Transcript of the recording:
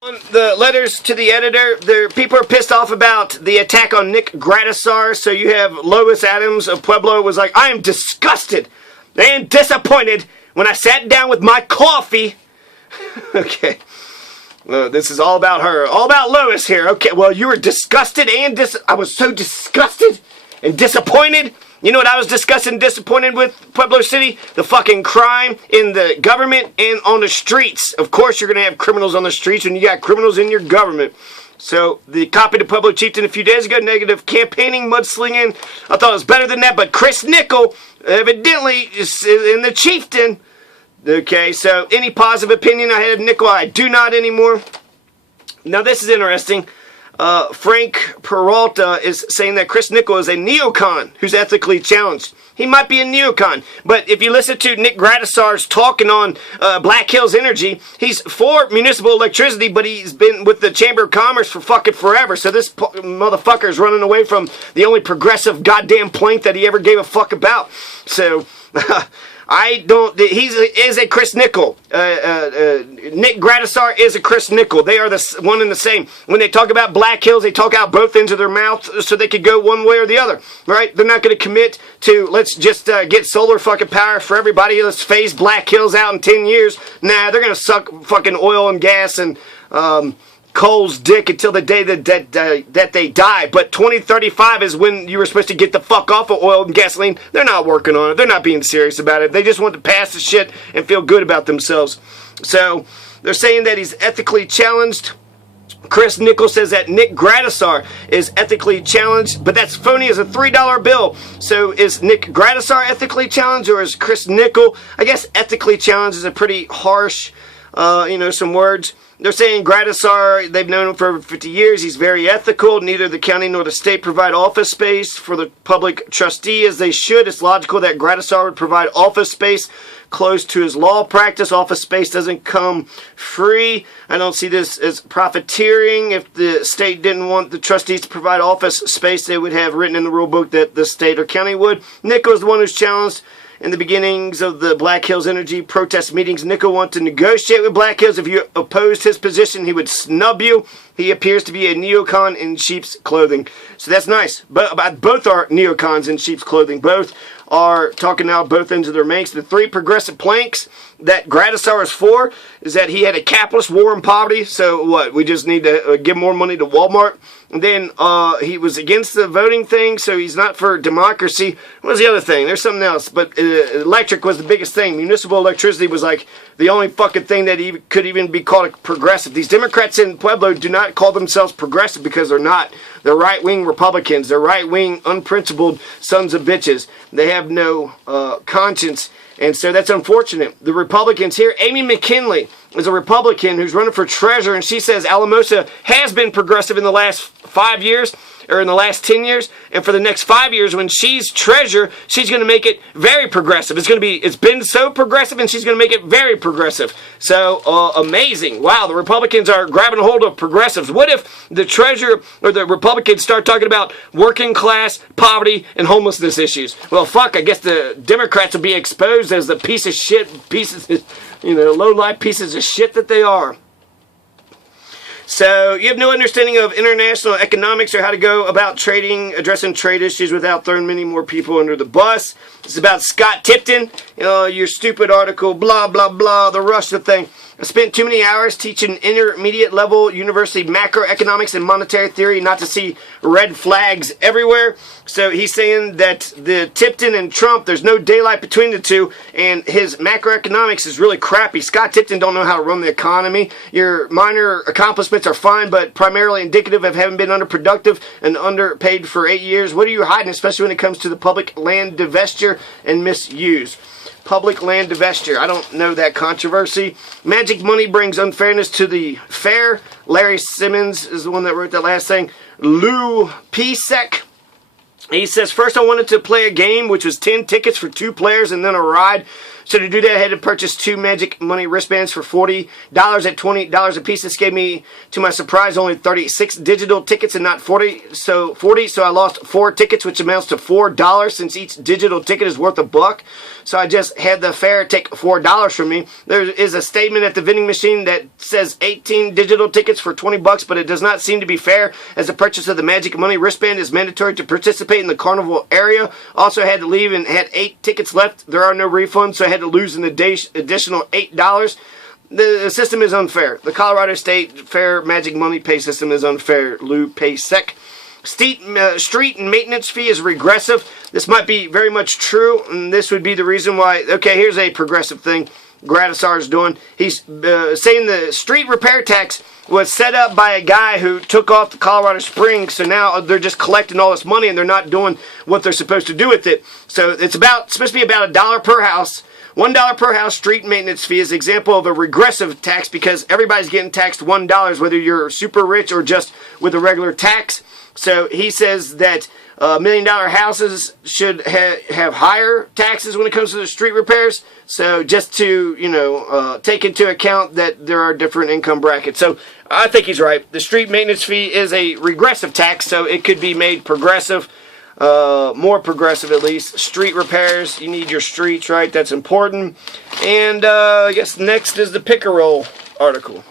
On the letters to the editor, the people are pissed off about the attack on Nick Gradisar. So you have Lois Adams of Pueblo was like, I am disgusted and disappointed when I sat down with my coffee. Okay. This is all about her. All about Lois here. Okay, well, you were disgusted and I was so disgusted and disappointed. You know what I was disgusted and disappointed with, Pueblo City? The fucking crime in the government and on the streets. Of course you're going to have criminals on the streets when you got criminals in your government. So, the copy to Pueblo Chieftain a few days ago, negative campaigning, mudslinging. I thought it was better than that, but Chris Nicoll, evidently, is in the Chieftain. Okay, so any positive opinion I had of Nicoll, I do not anymore. Now, this is interesting. Frank Peralta is saying that Chris Nicoll is a neocon who's ethically challenged. He might be a neocon, but if you listen to Nick Gradisar's talking on Black Hills Energy, he's for municipal electricity, but he's been with the Chamber of Commerce for fucking forever. So this motherfucker is running away from the only progressive goddamn plank that he ever gave a fuck about. So... he is a Chris Nicoll. Nick Gradisar is a Chris Nicoll. They are the one and the same. When they talk about Black Hills, they talk out both ends of their mouth so they could go one way or the other, right? They're not going to commit to, let's just get solar fucking power for everybody. Let's phase Black Hills out in 10 years. Nah, they're going to suck fucking oil and gas and, Cole's dick until the day that they die. But 2035 is when you were supposed to get the fuck off of oil and gasoline. They're not working on it. They're not being serious about it. They just want to pass the shit and feel good about themselves. So they're saying that he's ethically challenged. Chris Nicoll says that Nick Gradisar is ethically challenged, but that's phony as a $3 bill. So is Nick Gradisar ethically challenged, or is Chris Nicoll? I guess ethically challenged is a pretty harsh, some words. They're saying Gradisar, they've known him for over 50 years. He's very ethical. Neither the county nor the state provide office space for the public trustee as they should. It's logical that Gradisar would provide office space close to his law practice. Office space doesn't come free. I don't see this as profiteering. If the state didn't want the trustees to provide office space, they would have written in the rule book that the state or county would. Nicoll is the one who's challenged. In the beginnings of the Black Hills Energy protest meetings, Nicoll wanted to negotiate with Black Hills. If you opposed his position, he would snub you. He appears to be a neocon in sheep's clothing. So that's nice. But both are neocons in sheep's clothing. Both are talking out both ends of their makes. The three progressive planks that Gradisar is for is that he had a capitalist war on poverty. So what? We just need to give more money to Walmart. And then he was against the voting thing, so he's not for democracy. What was the other thing? There's something else. But electric was the biggest thing. Municipal electricity was like the only fucking thing that could even be called a progressive. These Democrats in Pueblo do not call themselves progressive because they're not. They're right-wing Republicans. They're right-wing, unprincipled sons of bitches. They have no conscience. And so that's unfortunate. The Republicans here, Amy McKinley is a Republican who's running for treasurer, and she says Alamosa has been progressive in the last 5 years, or in the last 10 years, and for the next 5 years, when she's treasurer, she's going to make it very progressive. It's been so progressive, and she's going to make it very progressive. So, amazing. Wow, the Republicans are grabbing a hold of progressives. What if the treasurer or the Republicans start talking about working class, poverty, and homelessness issues? Well, fuck, I guess the Democrats will be exposed as the piece of shit, low-life pieces of shit that they are. So, you have no understanding of international economics or how to go about addressing trade issues without throwing many more people under the bus. It's about Scott Tipton, your stupid article, blah, blah, blah, the Russia thing. I spent too many hours teaching intermediate level university macroeconomics and monetary theory not to see red flags everywhere. So he's saying that the Tipton and Trump, there's no daylight between the two, and his macroeconomics is really crappy. Scott Tipton don't know how to run the economy. Your minor accomplishments are fine, but primarily indicative of having been underproductive and underpaid for 8 years. What are you hiding, especially when it comes to the public land divestiture and misuse? Public land divestiture. I don't know that controversy. Magic money brings unfairness to the fair. Larry Simmons is the one that wrote that last thing. Lou Pisek. He says, first I wanted to play a game, which was 10 tickets for 2 players and then a ride. So to do that, I had to purchase 2 Magic Money wristbands for $40 at $20 a piece. This gave me, to my surprise, only 36 digital tickets and not 40. So I lost 4 tickets, which amounts to $4 since each digital ticket is worth $1. So I just had the fair take $4 from me. There is a statement at the vending machine that says 18 digital tickets for $20, but it does not seem to be fair, as the purchase of the Magic Money wristband is mandatory to participate in the carnival area. Also had to leave and had 8 tickets left. There are no refunds, so I had to lose an additional $8. The system is unfair. The Colorado State Fair Magic Money pay system is unfair. Lou Paysec. Street and maintenance fee is regressive. This might be very much true, and this would be the reason why. Okay, here's a progressive thing Gradisar is doing. He's saying the street repair tax was set up by a guy who took off the Colorado Springs, so now they're just collecting all this money and they're not doing what they're supposed to do with it. So it's supposed to be about $1 per house. $1 per house street maintenance fee is an example of a regressive tax because everybody's getting taxed $1, whether you're super rich or just with a regular tax. So he says that $1 million houses should have higher taxes when it comes to the street repairs. So just to, take into account that there are different income brackets. So I think he's right. The street maintenance fee is a regressive tax, so it could be made progressive, more progressive at least. Street repairs, you need your streets, right? That's important. And I guess next is the Pick-a-Roll article.